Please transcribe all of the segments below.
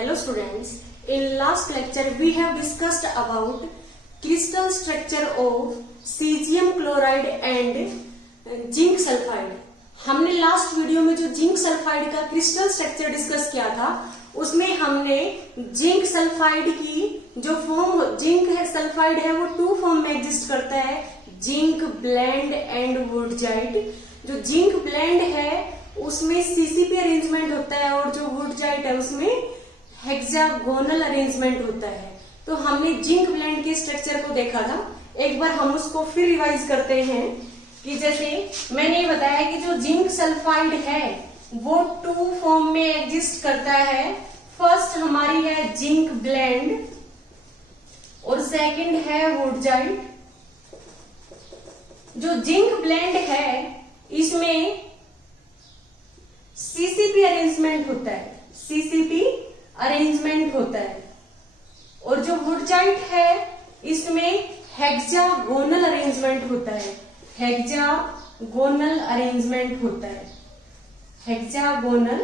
Hello students, in last lecture we have discussed about crystal structure of cesium chloride and zinc sulphide. हमने last video में जो zinc sulphide का crystal structure discuss किया था उसमें हमने जिंक सल्फाइड की जो फॉर्म जिंक है सल्फाइड है वो टू फॉर्म में एग्जिस्ट करता है, जिंक ब्लेंड एंड वुडजाइट। जो जिंक ब्लेंड है उसमें सीसीपी अरेंजमेंट होता है और जो वुडजाइट है उसमें हेक्सागोनल अरेंजमेंट होता है। तो हमने जिंक ब्लेंड के स्ट्रक्चर को देखा था, एक बार हम उसको फिर रिवाइज करते हैं कि जैसे मैंने बताया कि जो जिंक सल्फाइड है वो टू फॉर्म में एग्जिस्ट करता है। फर्स्ट हमारी है जिंक ब्लेंड और सेकंड है वुडजाइट। जो जिंक ब्लेंड है इसमें सीसीपी अरेंजमेंट होता है, सीसीपी अरेंजमेंट होता है। और जो वुडजाइट है इसमें हेक्सागोनल अरेंजमेंट होता है, हेक्सागोनल अरेंजमेंट होता है, हेक्सागोनल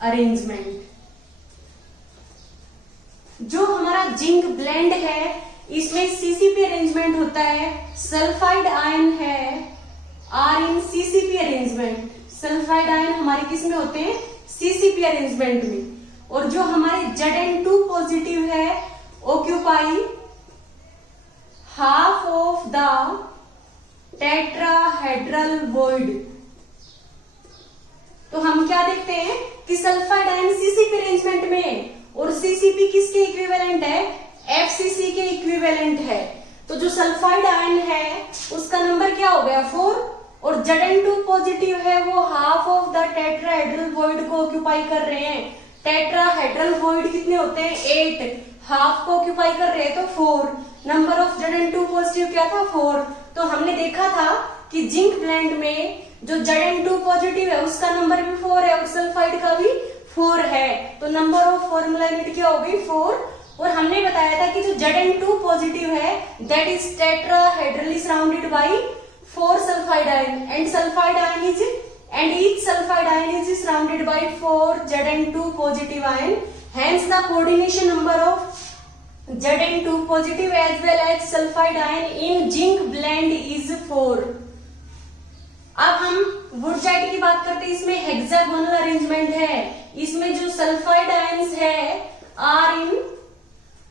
अरेंजमेंट। जो हमारा जिंक ब्लेंड है इसमें सीसीपी अरेंजमेंट होता है, सल्फाइड आयन है are in CCP arrangement. Sulphide ion हमारे किस में होते हैं? सीसीपी अरेंजमेंट में। और जो हमारे Zn2 पॉजिटिव है occupy half of the tetrahedral void. तो हम क्या देखते हैं कि सल्फाइड आयन सीसीपी अरेंजमेंट में और सीसीपी किसके इक्विवेलेंट है? एफसीसी के इक्विवेलेंट है। तो जो सल्फाइड आयन है उसका नंबर क्या हो गया? 4। और Zn2 पॉजिटिव है वो half of the tetrahedral void को ऑक्यूपाई कर रहे हैं। टेट्राहेड्रल वॉइड कितने होते हैं? 8। हाफ को ऑक्यूपाई कर रहे हैं तो 4। नंबर ऑफ Zn2 पॉजिटिव क्या था? 4। तो हमने देखा था कि जिंक ब्लेंड में जो Zn2 पॉजिटिव है उसका नंबर भी 4 है और सल्फाइड का भी 4 है। तो नंबर ऑफ फॉर्मूला यूनिट क्या हो गई? 4। और हमने बताया था कि जो Zn2 पॉजिटिव है that is tetrahedrally surrounded by 4 sulfide ion and sulfide ion is and each sulfide ion is surrounded by 4 Zn2 positive ion. Hence the coordination number of Zn2 positive as well as sulfide ion in zinc blend is 4. अब हम वुडजाइट की बात करते हैं, इसमें hexagonal arrangement है। इसमें जो सल्फाइड आयंस है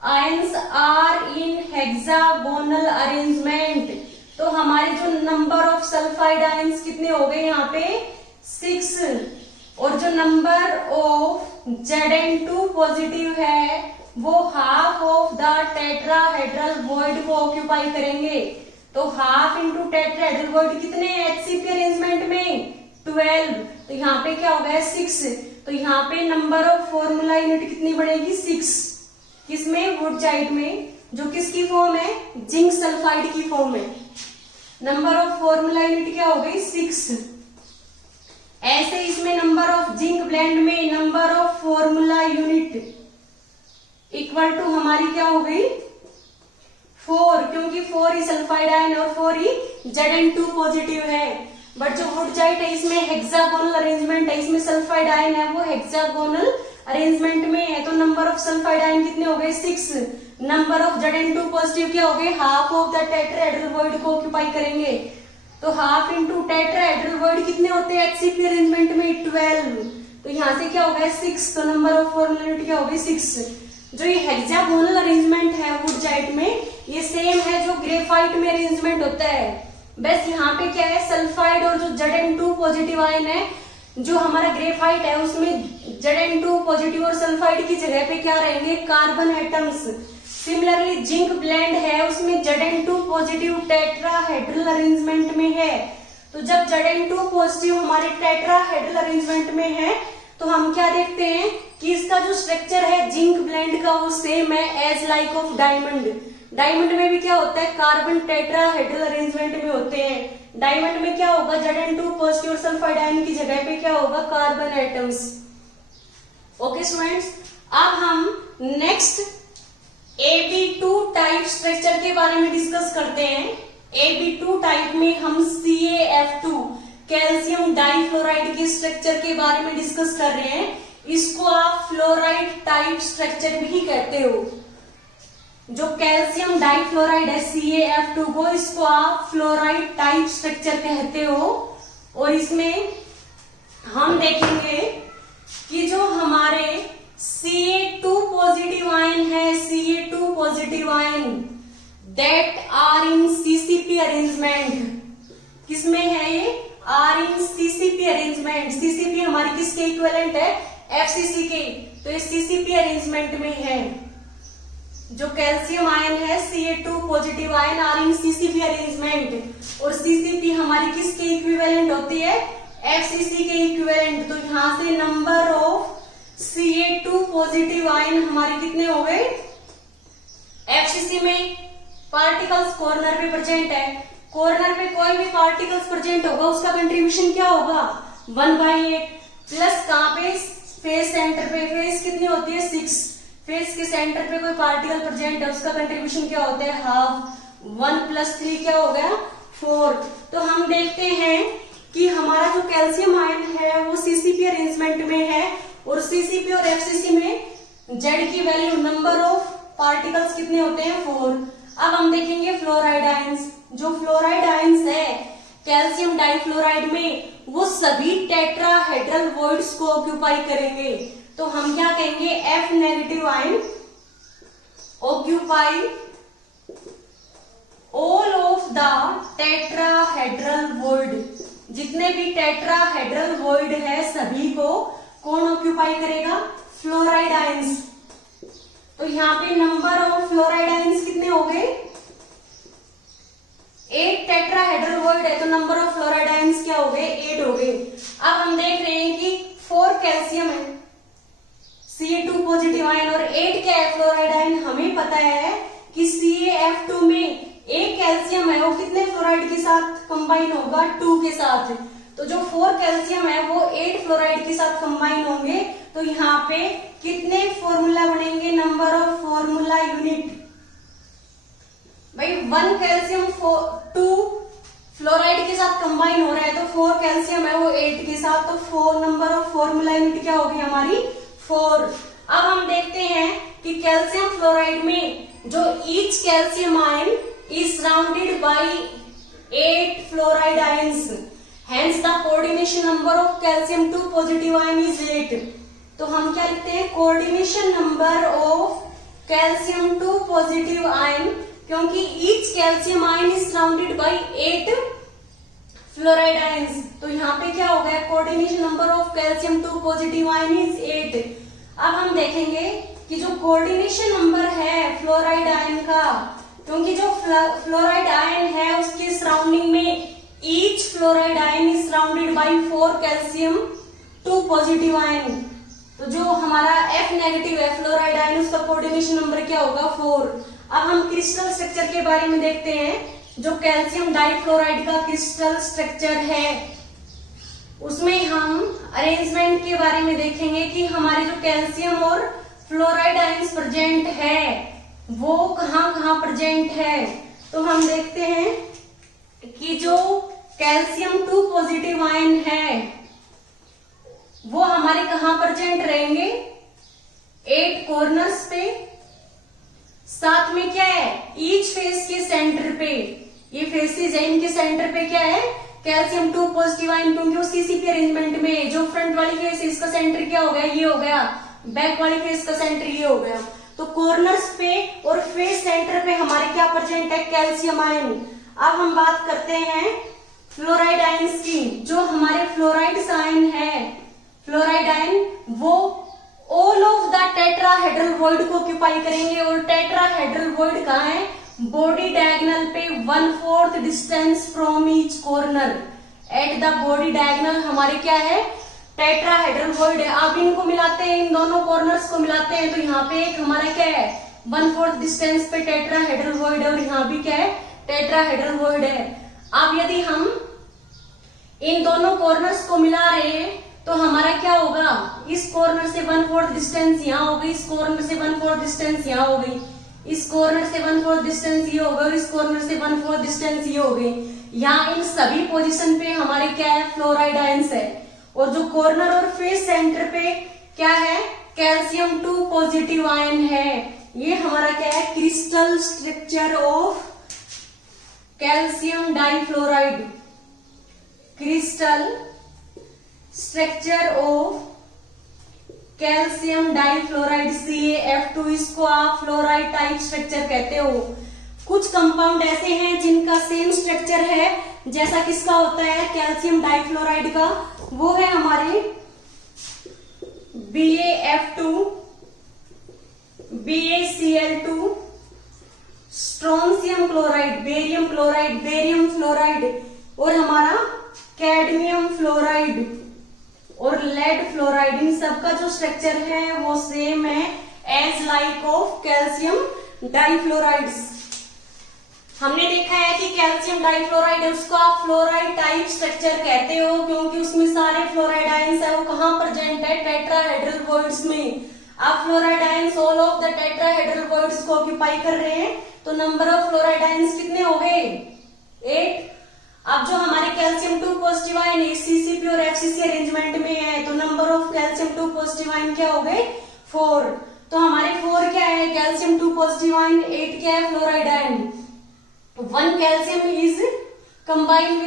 ions are in hexagonal arrangement. तो हमारे जो नंबर ऑफ सल्फाइड आयंस कितने हो गए यहाँ पे? 6। और जो नंबर ऑफ Zn2 पॉजिटिव है वो half of the tetrahedral void को ऑक्यूपाई करेंगे। तो हाफ इंटू टेट्राहेड्रल वॉइड कितने एचसीपी अरेंजमेंट में? 12। तो यहाँ पे क्या हो गया? 6। तो यहाँ पे नंबर ऑफ फॉर्मूला यूनिट कितनी बढ़ेगी? 6। किसमें? वुडजाइट में, जो किसकी फॉर्म है? जिंक सल्फाइड की फॉर्म है। नंबर ऑफ फॉर्मूला यूनिट क्या हो गई? 6। ऐसे इसमें नंबर ऑफ जिंक ब्लेंड में number of formula unit equal to हमारी क्या हो गई? 4, क्योंकि 4 ही सल्फाइड आयन और 4 ही Zn2 पॉजिटिव है। बट जो वुडजाइट है इसमें हेक्सागोनल अरेंजमेंट है, इसमें सल्फाइड आयन है वो हेक्सागोनल अरेंजमेंट में है। तो नंबर ऑफ सल्फाइड आयन कितने हो गए? 6। नंबर ऑफ Zn2 पॉजिटिव क्या हो गए? Half of the tetrahedral void को ऑक्यूपाई करेंगे। तो हाफ इंटू टेट्राहेड्रल वॉइड कितने होते हैं एचसीपी अरेंजमेंट में? 12। तो यहाँ से क्या हो गया? 6। तो नंबर ऑफ फॉर्मूला यूनिट क्या हो गई? 6। जो ये हेक्सागोनल अरेंजमेंट है वुडजाइट में ये सेम है जो ग्रेफाइट में अरेंजमेंट होता है। बस यहाँ पे क्या है? सल्फाइड और जो Zn2 पॉजिटिव आयन है जो हमारा ग्रेफाइट है उसमें Zn2 पॉजिटिव और सल्फाइड की जगह पे क्या रहेंगे? Carbon atoms. Similarly zinc blende है उसमें Zn2 पॉजिटिव टेट्राहेड्रल अरेंजमेंट में है। तो जब Zn2 पॉजिटिव हमारे टेट्राहेड्रल अरेंजमेंट में है तो हम क्या देखते हैं कि इसका जो स्ट्रक्चर है जिंक ब्लेंड का वो सेम है as like of diamond. Diamond में भी क्या होता है? कार्बन टेट्राहेड्रल अरेंजमेंट में होते हैं। डायमंड में क्या होगा? Zn2 पॉजिटिव और सल्फाइड आयन की जगह पे क्या होगा? Carbon atoms. ओके स्टूडेंट्स, अब हम नेक्स्ट AB2 टाइप स्ट्रक्चर के बारे में डिस्कस करते हैं। AB2 टाइप में हम CaF2 कैल्शियम डाइफ्लोराइड के स्ट्रक्चर के बारे में डिस्कस कर रहे हैं। इसको आप फ्लोराइड टाइप टाइप स्ट्रक्चर भी कहते हो। जो कैल्शियम डाइफ्लोराइड है CaF2 को, इसको आप फ्लोराइड टाइप स्ट्रक्चर कहते हो। और इसमें हम देखेंगे कि जो हमारे Ca2 पॉजिटिव आयन है, Ca2 positive ion that are in CCP arrangement, किसमें है ये? Are in CCP arrangement. CCP हमारी किसके इक्विवेलेंट है? FCC के। तो ये CCP अरेंजमेंट में है। जो कैल्शियम आयन है Ca2 positive ion are in CCP arrangement, और CCP हमारी किसके इक्विवेलेंट होती है? FCC के इक्विवेलेंट। तो यहां से number of Ca2 positive ion हमारे कितने हो गए? FCC में पार्टिकल्स कॉर्नर पे प्रेजेंट है, कॉर्नर पे कोई भी पार्टिकल्स प्रेजेंट होगा उसका कंट्रीब्यूशन क्या होगा? 1/8 प्लस कहां पे? फेस सेंटर पे। फेस कितनी होती है? 6। फेस के सेंटर पे कोई पार्टिकल प्रेजेंट है उसका कंट्रीब्यूशन क्या होता है? हाफ। 1 + 3 क्या हो गया? 4। तो हम देखते हैं कि हमारा जो कैल्शियम आयन है वो CCP अरेंजमेंट में है, और CCP और FCC में Z की वैल्यू, नंबर ऑफ पार्टिकल्स कितने होते हैं? 4। अब हम देखेंगे फ्लोराइड आयंस। जो फ्लोराइड आयंस है कैल्शियम डाइफ्लोराइड में, वो सभी टेट्राहेड्रल वॉइड्स को ऑक्यूपाई करेंगे। तो हम क्या कहेंगे? F negative ion occupy all of the tetrahedral void. जितने भी टेट्राहेड्रल वॉइड है सभी को कौन ऑक्यूपाई करेगा? Fluoride ions. तो यहाँ पे नंबर ऑफ फ्लोराइड आयंस कितने हो गए? 8 टेट्राहेड्रल वॉइड है तो नंबर ऑफ फ्लोराइड आयंस क्या हो गए? 8 हो गए। अब हम देख रहे हैं कि 4 कैल्शियम है Ca2 पॉजिटिव आयन और 8 क्या है? Fluoride ion. हमें पता है कि CaF2 में एक कैल्शियम है वो कितने फ्लोराइड के साथ कंबाइन होगा? 2 के साथ। तो जो 4 कैल्शियम है वो 8 फ्लोराइड के साथ कंबाइन होंगे। तो यहाँ पे कितने फॉर्मूला बनेंगे? Number of formula unit. भाई 1 कैल्शियम 2 फ्लोराइड के साथ कंबाइन हो रहा है तो 4 कैल्शियम है वो 8 के साथ, तो 4 नंबर ऑफ फॉर्मूला यूनिट क्या होगी हमारी? 4। अब हम देखते हैं कि कैल्शियम फ्लोराइड में जो each calcium ion is surrounded by 8 fluoride ions, hence the coordination number of calcium 2 positive ion is 8। तो हम क्या लिखते हैं? coordination number of calcium 2 positive ion, क्योंकि each calcium ion is surrounded by 8 fluoride ions। तो यहाँ पे क्या हो गया? coordination number of calcium 2 positive ion is 8। अब हम देखेंगे कि जो coordination number है फ्लोराइड आयन का, क्योंकि जो फ्लोराइड आयन है उसके सराउंडिंग में each fluoride ion is surrounded by 4 calcium 2 positive ion. तो जो हमारा F नेगेटिव है फ्लोराइड आयन उसका कोऑर्डिनेशन नंबर क्या होगा? 4। अब हम क्रिस्टल स्ट्रक्चर के बारे में देखते हैं। जो कैल्शियम डाइफ्लोराइड का क्रिस्टल स्ट्रक्चर है उसमें हम अरेंजमेंट के बारे में देखेंगे कि हमारे जो कैल्शियम और फ्लोराइड आयंस प्रेजेंट है वो कहाँ कहाँ प्रेजेंट है। तो हम देखते हैं कि जो कैल्शियम 2 पॉजिटिव आयन है वो हमारे कहाँ प्रेजेंट रहेंगे? 8 कॉर्नर्स पे, साथ में क्या है? ईच फेस के सेंटर पे, ये फेसेस है इनके सेंटर पे क्या है? कैल्शियम 2 पॉजिटिव आयन, क्योंकि वो CCP अरेंजमेंट में जो फ्रंट वाली फेस है इसका सेंटर क्या हो गया? ये हो गया। बैक वाली फेस का सेंटर ये हो गया। तो कॉर्नर्स पे और फेस सेंटर पे हमारे क्या प्रेजेंट है? Calcium ion. अब हम बात करते हैं फ्लोराइड आयंस की। जो हमारे फ्लोराइड आयन है, फ्लोराइड आयन वो all of the tetrahedral void को ऑक्यूपाई करेंगे, और टेट्राहेड्रल वॉइड कहाँ है? बॉडी डायगोनल पे 1/4 distance from each corner. At the body diagonal हमारे क्या है? टेट्राहेड्रल वॉइड है। आप इनको मिलाते हैं, इन दोनों कॉर्नर्स को मिलाते हैं तो यहाँ पे एक हमारा क्या है? 1/4 डिस्टेंस पे टेट्राहेड्रल वॉइड है, और यहाँ भी क्या है? टेट्राहेड्रल वॉइड है। अब यदि हम इन दोनों कॉर्नर्स को मिला रहे हैं तो हमारा क्या होगा? इस कॉर्नर से 1/4 डिस्टेंस यहाँ हो गई, इस कॉर्नर से 1/4 डिस्टेंस यहाँ हो गई, इस कॉर्नर से 1/4 डिस्टेंस ये होगा, और इस कॉर्नर से 1/4 डिस्टेंस ये हो गई। यहाँ इन सभी पोजीशन पे हमारे क्या है? फ्लोराइड आयंस है। और जो कॉर्नर और फेस सेंटर पे क्या है? कैल्शियम 2 पॉजिटिव आयन है। ये हमारा क्या है, crystal structure of calcium difluoride, crystal structure of calcium difluoride CaF2, इसको आप फ्लोराइड टाइप स्ट्रक्चर कहते हो। कुछ कंपाउंड ऐसे हैं जिनका सेम स्ट्रक्चर है जैसा किसका होता है, कैल्शियम डाइफ्लोराइड का, वो है हमारे BaF2, BaCl2, strontium chloride, barium chloride, barium fluoride, और हमारा कैडमियम फ्लोराइड और लेड फ्लोराइड। इन सबका जो स्ट्रक्चर है वो सेम है एज लाइक ऑफ कैल्शियम डाइफ्लोराइड्स। हमने देखा है कि कैल्शियम डाइफ्लोराइड है उसको आप फ्लोराइड टाइप स्ट्रक्चर कहते हो, क्योंकि उसमें सारे फ्लोराइड आयंस है वो कहाँ प्रेजेंट है, टेट्राहेड्रल वॉइड्स में। आप fluoride ions all of the tetrahedral voids को ऑक्यूपाई कर रहे हैं, तो नंबर ऑफ फ्लोराइड आयंस कितने हो गए, 8। अब जो हमारे कैल्शियम 2 पॉजिटिव आयन CCP और FCC अरेंजमेंट में है, तो number of calcium 2 positive ion क्या हो गए, 4। तो हमारे 4 क्या है, कैल्शियम 2 पॉजिटिव आयन, 8 क्या है, fluoride ion. 1 calcium is combined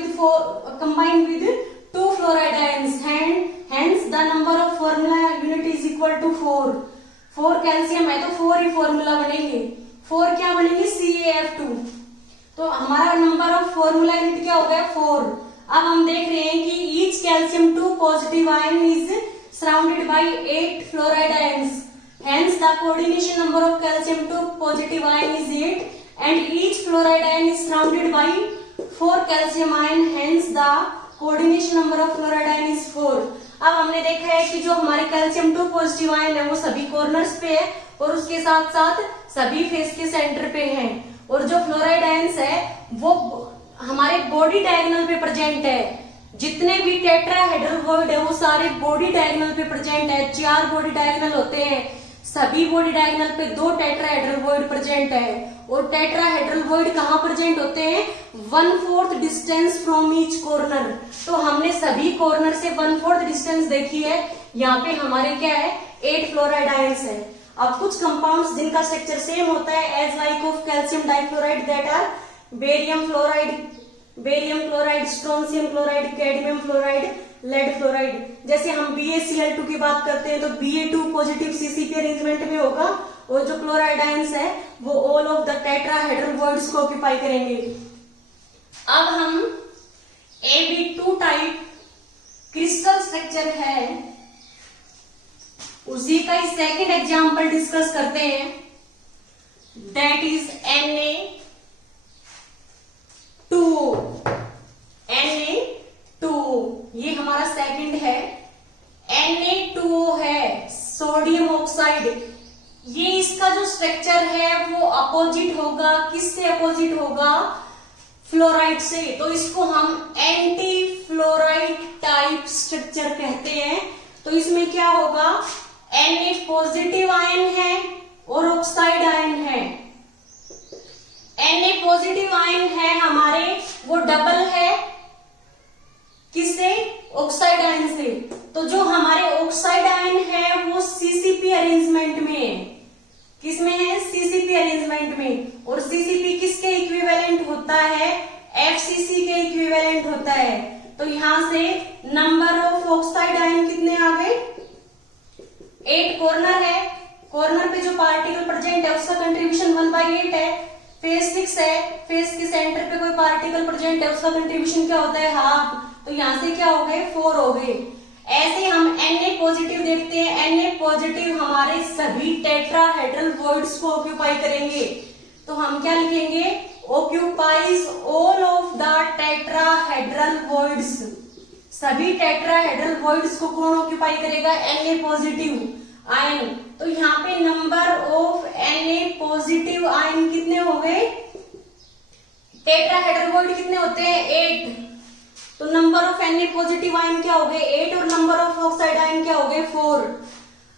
with 2 fluoride ions, hence the number of formula unit is equal to 4। 4 calcium है तो 4 ही फॉर्मूला बनेंगे, 4 क्या बनेंगे, CaF2। तो हमारा नंबर ऑफ फॉर्मूला यूनिट क्या हो गया, 4। अब हम देख रहे हैं कि each calcium 2 positive ion is surrounded by 8 fluoride ions, hence the coordination number of calcium 2 positive ion is 8 and each fluoride ion is surrounded by 4 calcium ion, hence the coordination number of fluoride ion is 4। अब हमने देखा है कि जो हमारे calcium 2 positive ion है वो सभी कॉर्नर्स पे है और उसके साथ साथ सभी फेस के सेंटर पे हैं, और जो फ्लोराइड आयंस है वो हमारे बॉडी डायगोनल पे प्रेजेंट है। जितने भी टेट्राहेड्रल वॉइड है वो सारे बॉडी डायगोनल पे प्रेजेंट है। 4 बॉडी डायगोनल होते हैं, सभी बॉडी डायगोनल पे 2 टेट्राहेड्रल वॉइड प्रेजेंट है, और टेट्राहेड्रल वॉइड कहाँ प्रेजेंट होते हैं, 1/4 डिस्टेंस फ्रॉम ईच कॉर्नर। तो हमने सभी कॉर्नर से 1/4 डिस्टेंस देखी है। यहाँ पे हमारे क्या है, 8 फ्लोराइड आयंस है। अब कुछ कंपाउंड्स जिनका स्ट्रक्चर सेम होता है as like of calcium difluoride, that are barium chloride, strontium chloride, cadmium fluoride, lead fluoride. जैसे हम BaCl2 की बात करते हैं तो Ba2 पॉजिटिव CCP अरेंजमेंट में होगा, और जो क्लोराइड आयंस है वो all of the tetrahedral voids को ऑक्यूपाई करेंगे। अब हम Ab2 टाइप क्रिस्टल स्ट्रक्चर है उसी का ही सेकेंड एग्जाम्पल डिस्कस करते हैं, दैट इज Na2। ये हमारा सेकंड है, Na2O है, सोडियम ऑक्साइड। ये इसका जो स्ट्रक्चर है वो अपोजिट होगा, किससे अपोजिट होगा, फ्लोराइड से। तो इसको हम एंटी फ्लोराइड टाइप स्ट्रक्चर कहते हैं। तो इसमें क्या होगा, Na पॉजिटिव आयन है और ऑक्साइड आयन है। Na पॉजिटिव आयन है हमारे, वो डबल है किससे, ऑक्साइड आयन से। तो जो हमारे ऑक्साइड आयन है वो CCP अरेंजमेंट में है। किसमें है, CCP अरेंजमेंट में। और CCP किसके इक्विवेलेंट होता है, FCC के इक्विवेलेंट होता है। तो यहां से नंबर ऑफ ऑक्साइड आयन कितने आ गए, 8। कॉर्नर है, कॉर्नर पे जो पार्टिकल प्रेजेंट है उसका कंट्रीब्यूशन 1/8 है। फेस 6 है, फेस के सेंटर पे कोई पार्टिकल प्रेजेंट है उसका कंट्रीब्यूशन क्या होता है, हाफ। तो यहां से क्या हो गए, 4 हो गए। ऐसे हम Na पॉजिटिव देखते हैं, Na पॉजिटिव हमारे सभी टेट्राहेड्रल वॉइड्स को ऑक्यूपाई करेंगे। तो हम क्या लिखेंगे, occupies all of the tetrahedral voids. सभी टेट्राहेड्रल वॉइड्स को कौन ऑक्यूपाई करेगा, Na पॉजिटिव आयन। तो यहाँ पे number of Na positive ion कितने हो गए, टेट्राहेड्रल वॉइड कितने होते हैं, 8। तो number of Na positive ion क्या हो गए, 8, और नंबर ऑफ ऑक्साइड आयन क्या हो गए, 4।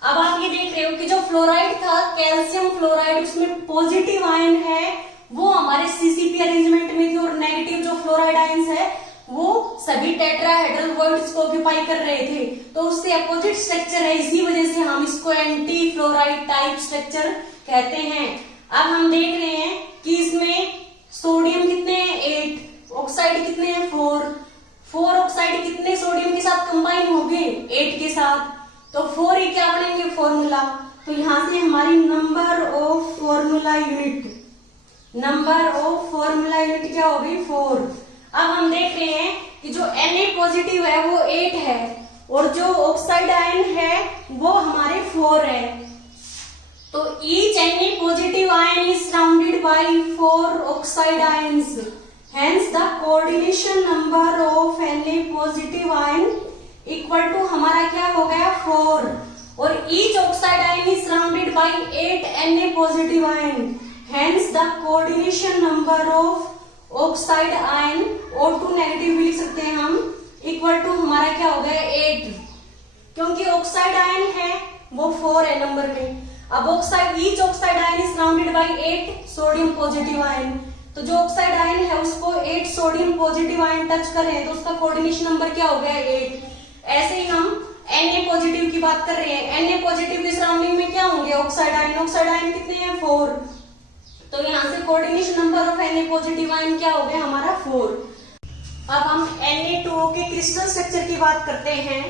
अब आप ये देख रहे हो कि जो फ्लोराइड था, कैल्शियम फ्लोराइड, उसमें पॉजिटिव आयन है वो हमारे CCP अरेंजमेंट में थी, और नेगेटिव जो फ्लोराइड आयंस है वो सभी टेट्राहेड्रल वर्ड्स को ऑक्यूपाई कर रहे थे, तो उससे अपोजिट स्ट्रक्चर है, इसी वजह से हम इसको एंटी फ्लोराइड टाइप स्ट्रक्चर कहते हैं। अब हम देख रहे हैं कि इसमें सोडियम कितने हैं 8, ऑक्साइड कितने हैं 4 ऑक्साइड कितने सोडियम के साथ कंबाइन हो गए 8 के साथ, तो 4 ही क्या बनेंगे फॉर्मूला, तो यहां से हमारी नंबर ऑफ फॉर्मूला यूनिट क्या हो गई 4। अब हम देख रहे हैं कि जो Na पॉजिटिव है वो 8 है और जो ऑक्साइड आयन है वो हमारे 4 है, तो each Na positive ion is surrounded by 4 oxide ions, hence the coordination number of Na positive ion equal to हमारा क्या हो गया 4, और each oxide ion is surrounded by 8 Na positive ion, hence the coordination number of oxide ion O2 negative भी लिख सकते हैं हम, इक्वल टू हमारा क्या हो गया 8, क्योंकि ऑक्साइड आयन है वो 4 है नंबर में। अब each oxide ion is surrounded by 8 sodium positive ion, तो जो ऑक्साइड आयन है उसको 8 सोडियम पॉजिटिव आयन टच कर रहे हैं, तो उसका कोऑर्डिनेशन नंबर क्या हो गया 8। ऐसे ही हम Na पॉजिटिव की बात कर रहे हैं, Na पॉजिटिव के सराउंडिंग में क्या होंगे ऑक्साइड आयन कितने हैं 4, तो यहाँ से coordination number of Na positive ion क्या हो गया हमारा 4। अब हम Na2O के क्रिस्टल स्ट्रक्चर की बात करते हैं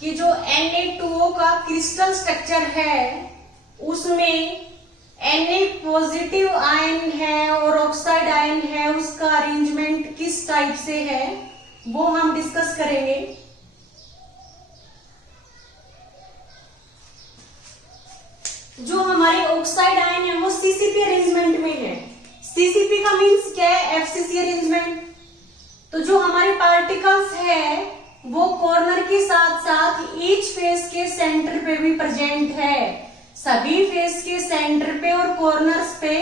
कि जो Na2O का क्रिस्टल स्ट्रक्चर है उसमें Na पॉजिटिव आयन है और ऑक्साइड आयन है, उसका अरेंजमेंट किस टाइप से है वो हम डिस्कस करेंगे। जो हमारे ऑक्साइड आयन है वो सीसीपी अरेंजमेंट में है। सीसीपी का मीन्स क्या है एफसीसी अरेंजमेंट। तो जो हमारे पार्टिकल्स है वो कॉर्नर के साथ साथ ईच फेस के सेंटर पे भी प्रेजेंट है। सभी फेस के सेंटर पे और कॉर्नर्स पे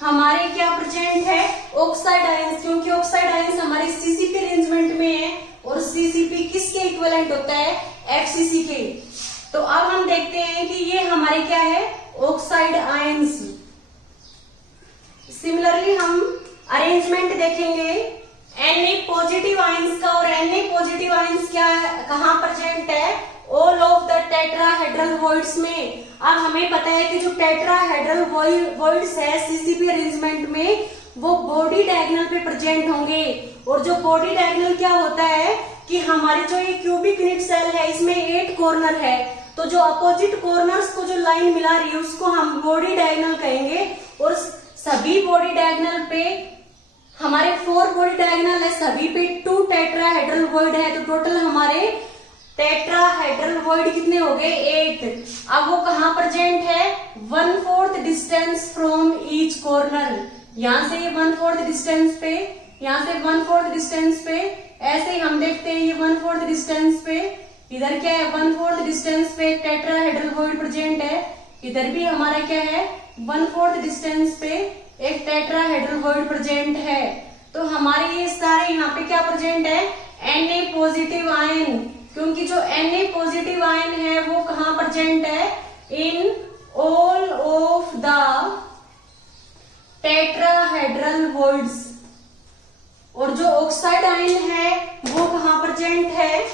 हमारे क्या प्रेजेंट है ऑक्साइड आयंस, क्योंकि ऑक्साइड आयंस हमारे सीसीपी अरेंजमेंट में है और सीसीपी किसके इक्विवेलेंट होता है एफसीसी के। तो अब हम देखते हैं कि ये हमारे क्या है ऑक्साइड आयंस। सिमिलरली हम अरेंजमेंट देखेंगे Na पॉजिटिव आयंस का, और Na पॉजिटिव आयंस क्या कहां प्रेजेंट है all of the tetrahedral voids में। अब हमें पता है कि जो टेट्राहेड्रल वॉइड्स है सीसीपी अरेंजमेंट में वो बॉडी डायगोनल पे प्रेजेंट होंगे, और जो बॉडी डायगोनल क्या होता है कि हमारे जो ये क्यूबिक यूनिट सेल है इसमें 8 कॉर्नर है, तो जो अपोजिट कॉर्नर्स को जो लाइन मिला रही है उसको हम बॉडी डायगोनल कहेंगे। और सभी बॉडी डायगोनल पे हमारे 4 बॉडी डायगोनल है, सभी पे 2 टेट्राहेड्रल वॉइड है, तो टोटल हमारे टेट्राहेड्रल वॉइड कितने हो गए 8। अब वो कहां प्रेजेंट है 1/4 डिस्टेंस फ्रॉम ईच कॉर्नर। यहां से ये 1/4 डिस्टेंस पे, यहां से 1/4 डिस्टेंस पे, ऐसे ही हम देखते हैं ये 1/4 डिस्टेंस पे, इधर क्या है 1/4 डिस्टेंस पे टेट्राहेड्रल वॉइड प्रेजेंट है, इधर भी हमारा क्या है 1/4 डिस्टेंस पे एक टेट्राहेड्रल वॉइड प्रेजेंट है। तो हमारे ये सारे यहाँ पे क्या प्रेजेंट है Na पॉजिटिव आयन, क्योंकि जो Na पॉजिटिव आयन है वो कहाँ प्रेजेंट है in all of the tetrahedral voids, और जो ऑक्साइड आयन है वो कहाँ प्रेजेंट है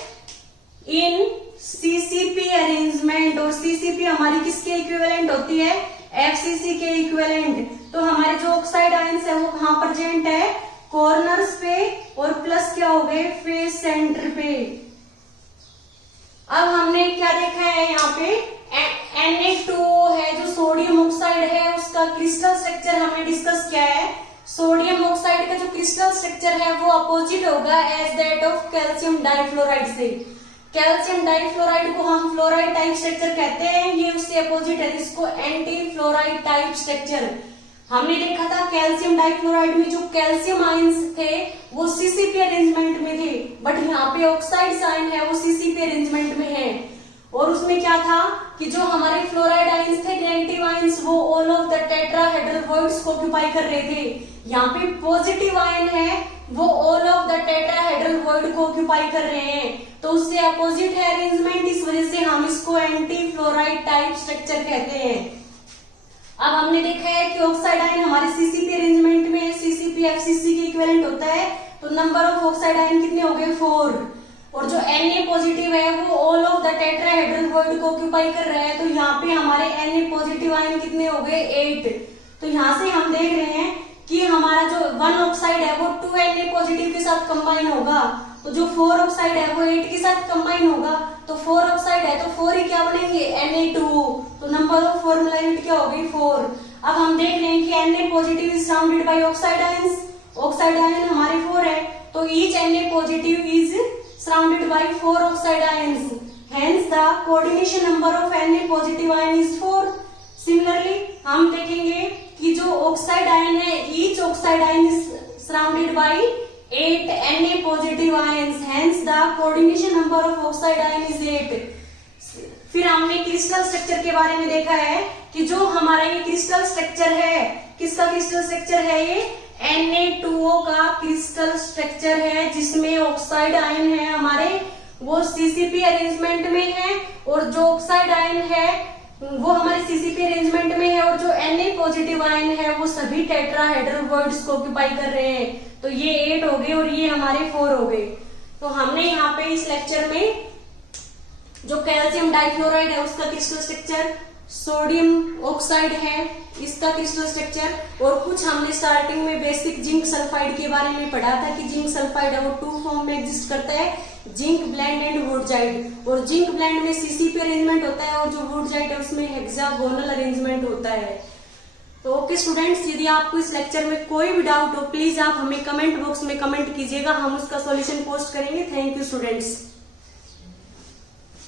इन सीसीपी अरेंजमेंट, और सीसीपी हमारी किसके इक्विवेलेंट होती है एफसीसी के इक्विवेलेंट। तो हमारे जो ऑक्साइड आयंस है वो कहाँ प्रेजेंट है कॉर्नर्स पे, और प्लस क्या हो गए फेस सेंटर पे। अब हमने क्या देखा है यहाँ पे Na2O है जो सोडियम ऑक्साइड है उसका क्रिस्टल स्ट्रक्चर हमने डिस्कस किया है। सोडियम ऑक्साइड का जो क्रिस्टल स्ट्रक्चर है वो अपोजिट होगा as that of calcium difluoride से। कैल्शियम डाइफ्लोराइड को हम फ्लोराइड टाइप स्ट्रक्चर कहते हैं, ये उससे अपोजिट है जिसको एंटी फ्लोराइड टाइप स्ट्रक्चर। हमने देखा था कैल्शियम डाइफ्लोराइड में जो कैल्शियम आयंस थे वो सीसीपी अरेंजमेंट में थे, बट यहाँ पे ऑक्साइड आयन है वो सीसीपी अरेंजमेंट में है। और उसमें क्या था कि जो हमारे फ्लोराइड आयंस थे नेगेटिव आयंस वो all of the tetrahedral voids को ऑक्यूपाई कर रहे थे। यहाँ पे पॉजिटिव आयन है वो all of the tetrahedral void को ऑक्यूपाई कर रहे हैं, तो उससे अपोजिट है अरेंजमेंट, इस वजह से हम इसको एंटी फ्लोराइड टाइप स्ट्रक्चर कहते हैं। अब हमने देखा है कि ऑक्साइड आयन हमारे सीसीपी अरेंजमेंट में है, सीसीपी एफसीसी के इक्विवेलेंट होता है, तो नंबर ऑफ ऑक्साइड आयन कितने हो गए 4। और जो Na पॉजिटिव है वो all of the tetrahedral void को ऑक्यूपाई कर रहा है, तो यहाँ पे हमारे Na पॉजिटिव आयन कितने हो गए 8। तो यहाँ से हम देख रहे हैं कि हमारा जो 1 ऑक्साइड है वो 2 Na पॉजिटिव के साथ कंबाइन होगा, तो जो 4 ऑक्साइड है वो 8 के साथ कंबाइन होगा, तो 4 ऑक्साइड है तो 4 ही क्या बनेंगे Na2, तो नंबर ऑफ फॉर्मूला यूनिट क्या हो गई 4। अब हम देख रहे हैं कि Na positive is surrounded by oxide ions, oxide ion हमारे 4 है, तो each Na positive is surrounded by 4 oxide ions, hence the coordination number of Na positive ion is 4। Similarly हम देखेंगे कि जो ऑक्साइड आयन है, each oxide ion is surrounded by 8 Na positive ions, hence the coordination number of oxide ion is 8। फिर हमने crystal structure के बारे में देखा है कि जो हमारा ये क्रिस्टल स्ट्रक्चर है, किसका क्रिस्टल स्ट्रक्चर है, ये Na2O का क्रिस्टल स्ट्रक्चर है, जिसमें ऑक्साइड आयन है हमारे वो सीसीपी अरेंजमेंट में है, और जो ऑक्साइड आयन है वो हमारे सीसीपी अरेंजमेंट में है, और जो Na पॉजिटिव आयन है वो सभी टेट्राहेड्रल वॉइड्स को ऑक्यूपाई कर रहे हैं, तो ये 8 हो गए और ये हमारे 4 हो गए। तो हमने यहाँ पे इस लेक्चर में जो कैल्शियम डाइफ्लोराइड है उसका क्रिस्टल स्ट्रक्चर, सोडियम ऑक्साइड है इसका क्रिस्टल स्ट्रक्चर, और कुछ हमने स्टार्टिंग में बेसिक जिंक सल्फाइड के बारे में पढ़ा था कि जिंक सल्फाइड है वो 2 फॉर्म में एग्जिस्ट करता है, जिंक ब्लेंड एंड वुडजाइड, और जिंक ब्लेंड में सीसीपी अरेंजमेंट होता है, और जो वुडजाइड है उसमें हेक्सागोनल अरेंजमेंट होता है। तो ओके स्टूडेंट्स, यदि आपको इस लेक्चर में कोई भी डाउट हो प्लीज आप हमें कमेंट बॉक्स में कमेंट कीजिएगा, हम उसका सॉल्यूशन पोस्ट करेंगे। Thank you students.